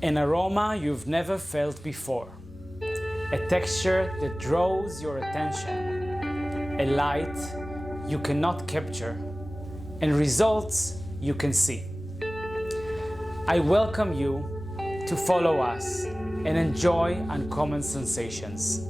An aroma you've never felt before. A texture that draws your attention. A light you cannot capture. And results you can see. I welcome you to follow us and enjoy Uncommon Sensations.